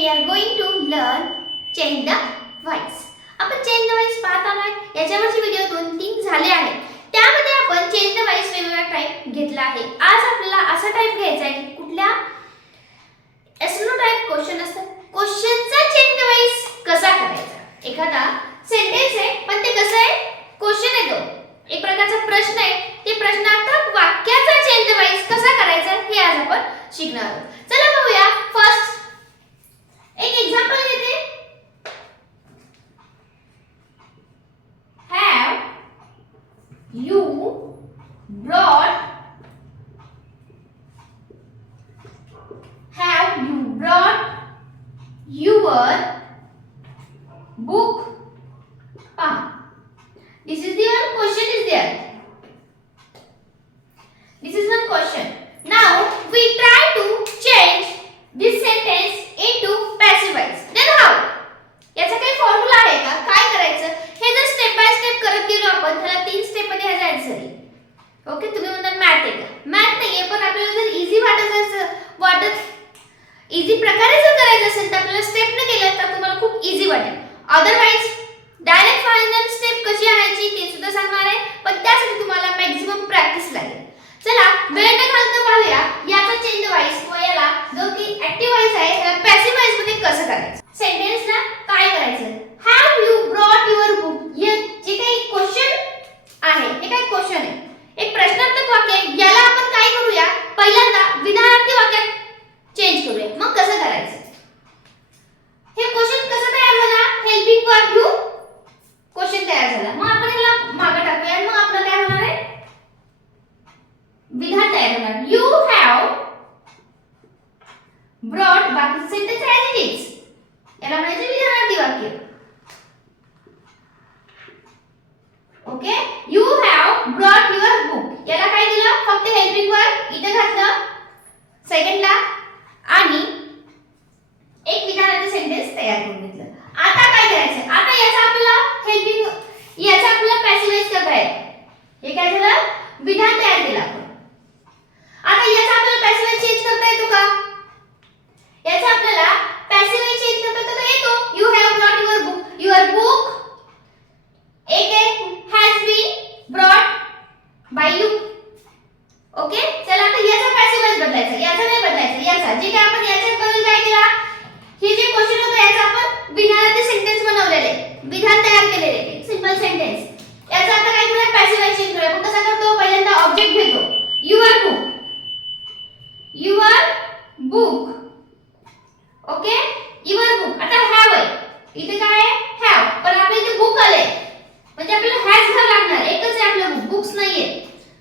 we are going to learn change the voice. आपण change the voice पाहत आहोत. याच्यावरचे video 2-3 झाले आहेत. त्यामध्ये आपण change the voice वेगवेगळा टाइप घेतला आहे. आज आपल्याला असा टाइप घ्यायचा आहे की कुठल्या एसनो टाइप क्वेश्चन असतात. क्वेश्चनचा change the voice कसा करायचा? एखादा सेंटेन्स आहे पण ते कसं आहे? क्वेश्चन आहे तो. एक प्रकारचा प्रश्न आहे. ते प्रश्नार्थक वाक्याचा change the voice कसा करायचा हे आज आपण शिकणार आहोत. चला बघूया. फर्स्ट एक एग्जांपल घेते. Have you brought your book? This is the one question is there. This is one question. Now we try to change this sentence into passive voice. Then how? याचा काही फॉर्म्युला आहे का? काय करायचं? हे जर स्टेप बाय स्टेप करत गेलो आपण त्याला 3 स्टेप मध्ये ह्याचा आन्सर येईल. ओके, तुम्ही म्हणता मॅथ आहे का? मॅथ नाहीये, पण आपल्याला जर इझी इझी प्रकारे जर करायचं असेल तर आपल्याला स्टेप न केलं तर तुम्हाला खूप इझी वाटेल. अदरवाइज डायरेक्ट फायनल स्टेप कशी आणायची ते सुद्धा सांगणार आहे, पण त्यासाठी तुम्हाला मॅक्सिमम प्रॅक्टिस लागेल. चला वेळ न घालता पाहूया याचा चेंज द व्हॉइस किंवा याला जो की ऍक्टिव्ह व्हॉइस आहे त्याला पॅसिव्ह व्हॉइस मध्ये कसं करायचं. सेंटेन्सला काय करायचं? Have you brought your book. हे जे काही क्वेश्चन आहे हे काय क्वेश्चन आहे, एक प्रश्नार्थक वाक्य आहे. याला आपण काय करूया? पहिल्यांदा विधानार्थी वाक्यात चेंज करूया. मग कसं करायचं? हे क्वेश्चन कसं तयार झाला? हेल्पिंग वर्ब यू क्वेश्चन तयार झाला. मग आपण याला मागे टाकूया आणि मग आपलं काय होणार आहे? विधान तयार होणार. यू हॅव ब्रॉट, बाकी सेंटेन्स ॲज इट इज. याला म्हणायचे विधानार्थी वाक्य. Okay, you have brought your book. याला काय दिलं? फक्त हेल्पिंग वर्ब इथे घातलं सेकंडला आणि एक विधानार्थी सेंटेन्स तयार करून घेतलं. आता काय करायचं? आता याचा आपल्याला हेल्पिंग याचा आपल्याला पॅसिव्हाइज करता येईल. हे काय झालं? विधान तयार केलं आपण. आता याचा आपल्याला पॅसिव्हाइज चेंज करता येतो का? याचा आपल्याला पॅसिव्हाइज चेंज करता येतो. You have brought your book. Your book एक आहे has been brought by you. Okay, चला आता याचा पॅसिव्हाइज बदलायचा. याचा नाही बदलायचा. याचा जे काय आपण याच्यात बदल काय केला? हे जे क्वेश्चन होतं याचा आपण विधानार्थी सेंटेन्स बनवलेले, विधान तयार केलेले, सिंपल सेंटेन्स. याचा आता काय करूया? पॅसिव्हाइज चेंज करूया. आपण कसं करतो? पहिल्यांदा ऑब्जेक्ट घेतो. Your book. Your book. Okay, your book. आता हॅव आहे. इथे काय आहे? हॅव. पण आपल्या इथे बुक आले म्हणजे आपल्याला हॅज घ्यावं लागणार. एकच आहे आपलं बुक, बुक्स नाहीये.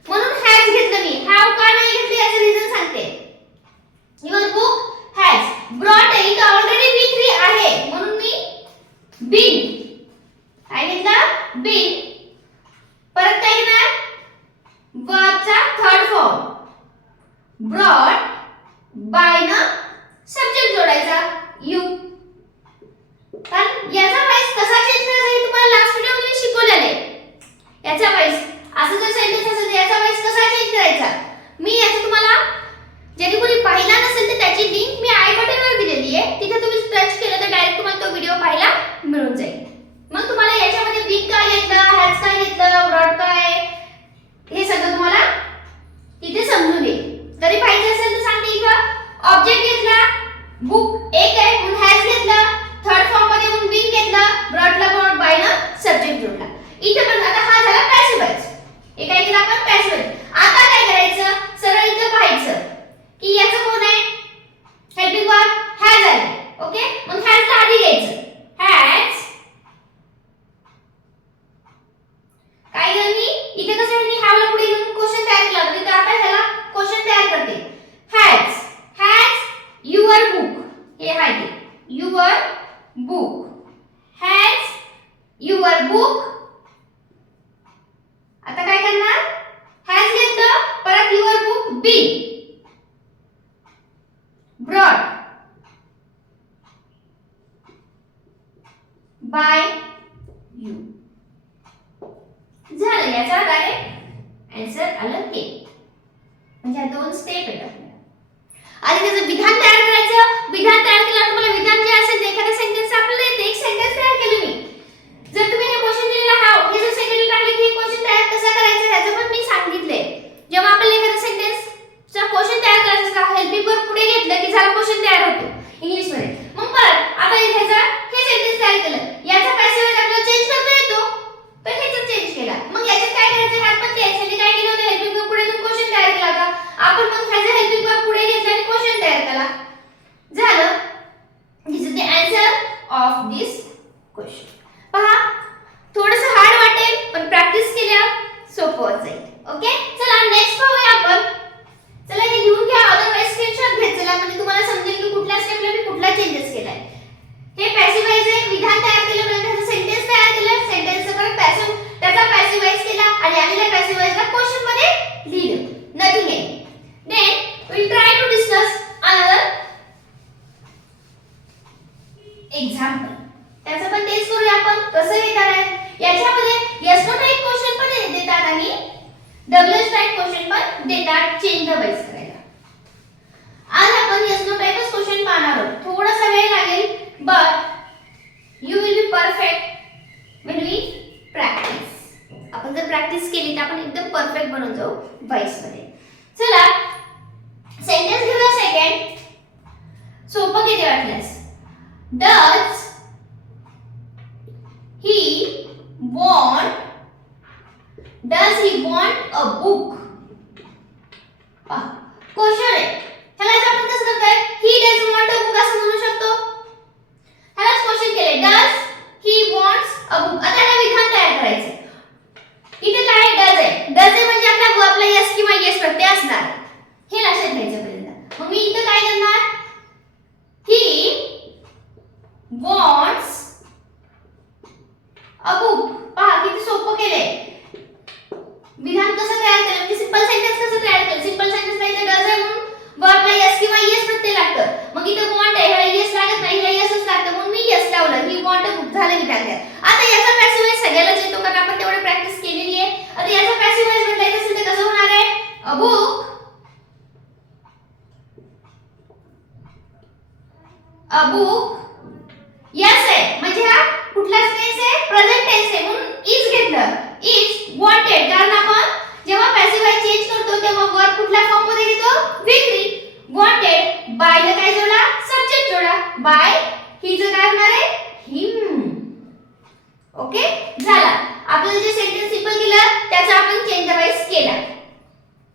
म्हणून हॅज घेतलं मी. हॅव का नाही घेतलं याचं रिझन सांगते. Your book has brought it already V3 आहे म्हणून मी बीन काय घेतलं? बीन. परत काय घेणार? वर्बचा थर्ड फॉर्म ब्रॉट बाय न सब्जेक्ट जोडायचा यू. कारण याचा व्हॉइस कसा चेंज करायचा हे तुम्हाला लास्ट व्हिडिओमध्ये शिकवलेलं आहे. याचा व्हॉइस असं जर सेंटेन्स असेल याचा व्हॉइस कसा चेंज करायचा मी याचं तुम्हाला जरी कोणी पाहिला नसेल तर त्याची लिंक मी आय बटनवर दिलेली आहे. तिथे तुम्ही टच केलं तर डायरेक्ट तुम्हाला तो व्हिडिओ पाहायला मिळून जाईल. मग तुम्हाला याच्यामध्ये बीन काय घेतलं, हॅज काय घेतलं, ब्रॉट काय हे सगळं तुम्हाला तिथे समजून येईल. तरी पाहिजे असेल तर सांगते इथं ऑब्जेक्ट घेतला, बुक एक आहे म्हणून हॅज घेतला, थर्ड फॉर्म मध्ये म्हणून बीन घेतला, ब्रॉटला ब्रॉट बाय न सब्जेक्ट जोडला. इथे पण आता हा झाला पॅसिव्ह व्हॉइस. हे काय केलं आपण? Passive voice. आता काय करायचं? सरळ इथं पाहायचं की याचं कोण आहे? हेल्पिंग वर्ब हॅज आहे. ओके, मग हॅजला आधी घ्यायचं. हॅज काय केलं मी? इथे कसं आहे? मी हॅवला पुढे घेऊन क्वेश्चन तयार केला होता. तर आता ह्याला क्वेश्चन तयार करते. Has your book. हे आहे ते your book. Has your book. आता काय करणार? हॅज घेतलं, परत your book been brought by you. झालं. याचा डायरेक्ट आन्सर आलं हे. म्हणजे 2 स्टेप आहेत आपल्याला. आधी त्याचं विधान तयार करायचं. विधान तयार केल्यावर तुम्हाला विधान जे class. Does he want a book. Question आहे. ह्याला आपण कसं करतोय? He does want a book असं म्हणू शकतो. ह्यालाच क्वेश्चन केले. Does he wants a book. आता हे विधान तयार करायचं. इथे काय डज आहे? डज आहे म्हणजे आपला यस किंवा येस प्रत्यय असणार. हे लक्षात घ्यायचं पहिल्यांदा. मग मी इथे काय करणार? He wants a book. पहा किती सोपं केलंय. विधान कसं तयार केलं? म्हणजे सिंपल सेंटेन्स कसं तयार केलं? सिंपल सेंटेन्स नाही तर डज आहे म्हणून वर्बला यस किंवा येस प्रत्यय लागतं. मग इथे वॉन्ट आहे, ह्याला येस लागत नाही, ह्याला येसच लागतं म्हणून मी येस लावलं. ही वॉन्ट अ बुक झालं विधान तयार. आता याचा पॅसिव्ह वॉइस सगळ्यालाच येतो कारण आपण तेवढी प्रॅक्टिस केलेली आहे. आता याचा पॅसिव्ह वॉइस बदलायचं असेल तर कसं होणार आहे? A book. A book yes आहे म्हणजे हा कुठला टेन्स आहे? प्रेझेंट टेन्स आहे म्हणून इज घेतलं. इज वॉन्टेड कारण आपण जेव्हा पॅसिव्ह वॉइस चेंज करतो तेव्हा वर्ब कुठल्या फॉर्म मध्ये घेतो? विथ री. वॉन्टेड बाय ला काय जोडा? सब्जेक्ट जोडा. बाय हिचं काय होणार आहे? हिम. ओके झाला. आपल्याला जे सेंटेन्स सिंपल केलं त्याचा आपण चेंज वॉइस केला.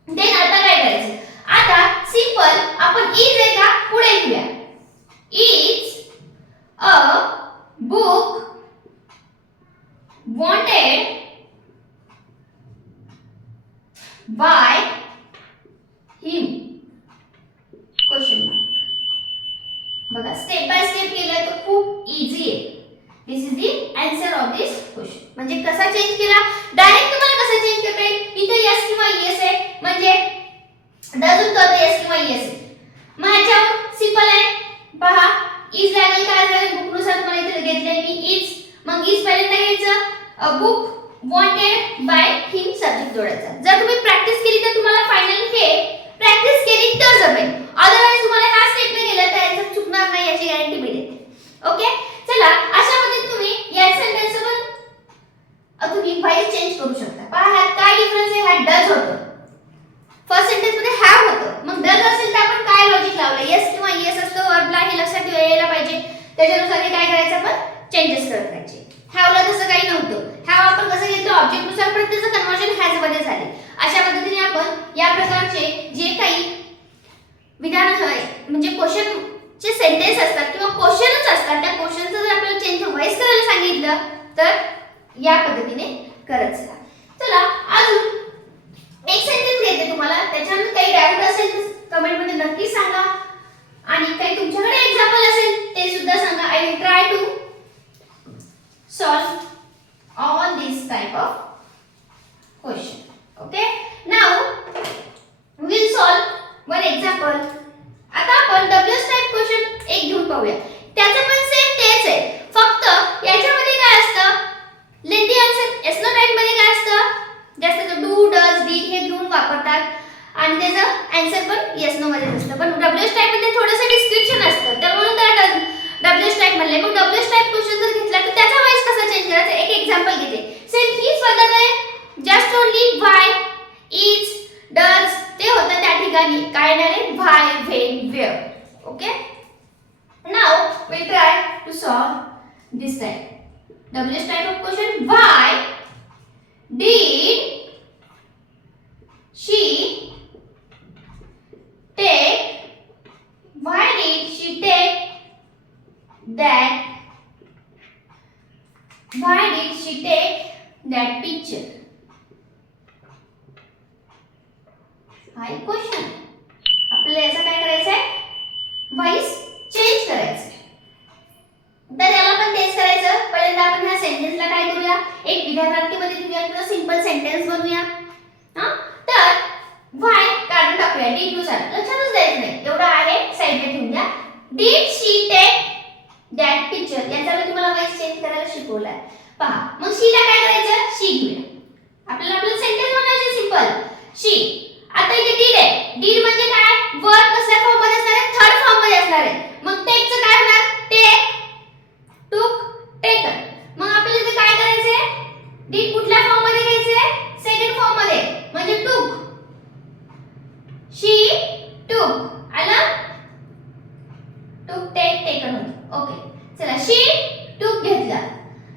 देन आता काय करायचं? आता सिंपल आपण इज आहे का पुढे घेऊया. Is a book wanted by him. Question mark. बघा स्टेप बाय स्टेप केलं तर खूप इझी आहे. This is the answer of this question. म्हणजे कसा चेंज केला? डायरेक्ट तुम्हाला कसा चेंज करता येईल? इथे यस किंवा येस आहे म्हणजे डज उत्तर यस किंवा येस आहे. मग ह्याच्यावर सिंपल आहे. पहा इज लागेल काय झालं? बुक नुसार तुम्हाला इथे घेतलंय मी इज. मग इज पहिल्यांदा घ्यायचं. A book wanted by him subject जोडायचा. जर तुम्ही प्रॅक्टिस केली तर तुम्हाला फायनल हे प्रॅक्टिस केली तर जमेल. अदरवाइज तुम्हाला हा स्टेप नाही केला तर आन्सर चुकणार नाही याची गॅरंटी मी देते. ओके चला अशा पद्धतीने तुम्ही या सेंटेन्स पण तुम्ही व्हाईस चेंज करू शकता. पहा ह्यात काय डिफरन्स आहे? हा डज होतं. फर्स्ट सेंटेन्स मध्ये हॅव होतं. मग डज असेल तर आपण काय लॉजिक लावलं? येस किंवा येस असतं वर्बला हे लक्षात यायला पाहिजे. त्याच्यानुसार काय करायचं? आपण चेंजेस करत राहायचे. हॅवला तसं काही नव्हतं. हॅव आपण कसं घेतलं? ऑब्जेक्ट नुसार पण त्याचं कन्वर्जन हॅज मध्ये झाले. अशा पद्धतीने आपण या प्रकारचे जे काही विधान म्हणजे क्वेश्चन चे सेंटेन्स असतात किंवा क्वेश्चनच असतात त्या क्वेश्चनचं जर आपल्याला चेंज व्हाईस करायला सांगितलं तर या पद्धतीने करत चला. चला अजून एक सेंटेन्स घेते तुम्हाला. त्याच्यावर काही डाऊट असेल तर कमेंट मध्ये नक्की सांगा आणि काही तुमच्याकडे एक्झाम्पल असेल ते सुद्धा सांगा. I will try to solve all this type of question. Okay, now we will solve one example. आता आपण WH type question एक घेऊन पाहूया. त्याचं पण सेम तेच आहे. फक्त याच्यामध्ये काय असतं? Lengthy answer yes no type मध्ये काय असतं? जास्त डू डज डीड हे घेऊन वापरतात आणि त्याचं आन्सर पण येस नो मध्ये असतं. पण WH टाइप मध्ये थोडंसं डिस्क्रिप्शन असतं तर म्हणून त्याला WH टाइप म्हणले. मग WH टाइप क्वेश्चन जर घेतला तर त्याचा व्हाईस कसा चेंज करायचा? एक एक्झाम्पल घेते. सेम हीच पद्धत आहे. Just only why is does ते होतं त्या ठिकाणी काय येणार आहे? Why when where. Okay now we try to solve this type WH type of question. Why did she take why did she take that picture? हा एक क्वेश्चन. आपल्याला याचा काय करायचं आहे? व्हॉइस चेंज करायचं आहे. तर याला पण तेच करायचं. पहिल्यांदा आपण ह्या सेंटेन्सला काय करूया? एक विधानार्थीमध्ये घेऊया किंवा सिंपल सेंटेन्स बनवूया. तर व्हाय काढून टाकूया. डीड नुसार लक्षातच द्यायचं नाही. एवढं आहे साइडला ठेवून द्या. Did she take that picture याचा मी तुम्हाला व्हॉइस चेंज करायला शिकवलाय. पहा मग शीला काय करायचं? शी घेऊया. आपल्याला आपलं सेंटेन्स बनवायचं सिंपल. शी. आता इथे डीड आहे. डीड म्हणजे काय? वर्ब कसल्या फॉर्म मध्ये असणार आहे? थर्ड फॉर्म मध्ये असणार आहे. मग टेकचं काय होणार? टेक, टूक, टेकन. मग आपल्याला इथे काय करायचंय? डीड कुठल्या फॉर्म मध्ये घ्यायचंय? सेकंड फॉर्म मध्ये म्हणजे टूक. शी टूक. आलं? टूक, टेक, टेकन. ओके चला शी टूक घेतलं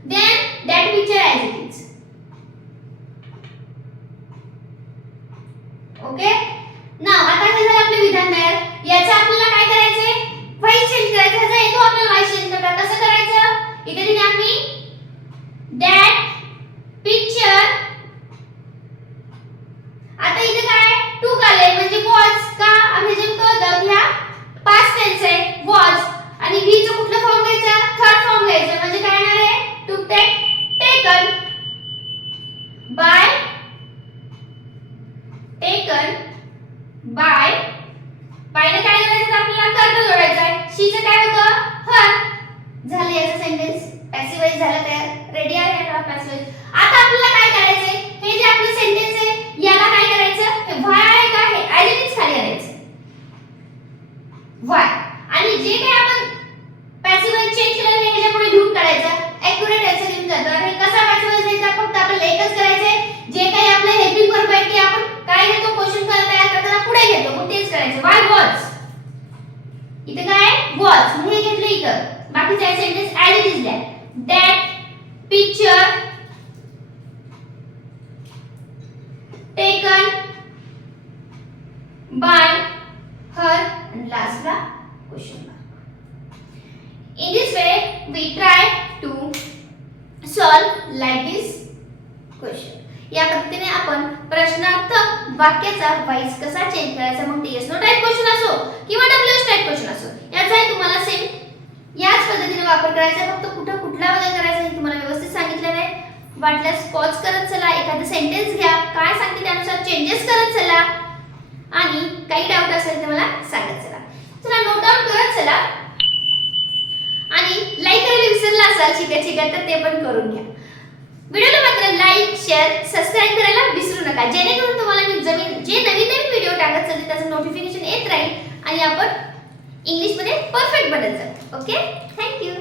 then that picture as it is okay now आता हे झालं आपले विधान तयार याचं आपल्याला काय करायचंय व्हॉइस चेंज करायचं ह्याचा येतो आपल्याला व्हॉइस चेंज करता कसं करायचं इथे दिले आम्ही दॅट पिक्चर आता इथे काय टूक आले म्हणजे वॉज का आम्ही जे कळतं ह्या पास्ट टेन्स आहे वॉज आणि वी चं कुठलं फॉर्म घ्यायचा थर्ड फॉर्म घ्यायचा म्हणजे काय येणार आहे टूक टेकन बाय बायने काय करायचं आपल्याला कर्ता जोडायचं आहे शीचं काय होतं हर झालं याचं सेंटेन्स पॅसिव्ह वॉइस झालं तयार रेडी आहे ना पॅसिव्ह वॉइस आता आपल्याला काय करायचंय हे जे आपलं सेंटेन्स आहे याला काय करायचं हे व्हाय आहे का हे ॲज इट इज खाली आणायचं व्हाय आणि जे काही आपण पॅसिव्ह वॉइस चेंज केलं हे ह्याच्या पुढे घेऊन काढायचं ॲक्युरेट याचं घेऊन जातं हे कसा पॅसिव्ह वॉइस द्यायचा फक्त आपल्याला एकच करायचंय जे काही आपलं हेल्पिंग वर्ब आहे ते आपण काय घेतो क्वेश्चन तयार करताना पुढे घेतो मग तेच करायचं व्हाय वॉज इथे काय वॉज मग हे घेतलं इथं बाकीचे सेंटेन्स ॲज इट इज द्या that picture taken by her and lastला question mark in this way we try to solve like this question या पद्धतीने आपण प्रश्नार्थक वाक्याचा व्हॉइस कसा चेंज करायचा मग ते येस नो टाइप क्वेश्चन असो किंवा डब्ल्यूएच टाइप क्वेश्चन असो याचाही तुम्हाला सेम याच पद्धतीने वापर करायचा फक्त कुठला बदल करायचा हे तुम्हाला व्यवस्थित सांगितलेलं आहे वाटल्यास पॉज करत चला एखादं सेंटेन्स घ्या काय सांगते त्यानुसार चेंजेस करत चला आणि काही डाऊट असेल तर मला सांगत चला नोट डाऊन करत चला आणि लाईक करायला विसरला असाल शिकत तर ते पण करून घ्या व्हिडिओला मात्र लाईक शेअर सबस्क्राइब करायला विसरू नका जेणेकरून तुम्हाला मी जे नवीन व्हिडिओ टाकत चालते त्याचं नोटिफिकेशन येत राहील आणि आपण इंग्लिश मध्ये परफेक्ट बनत जाऊ ओके थँक्यू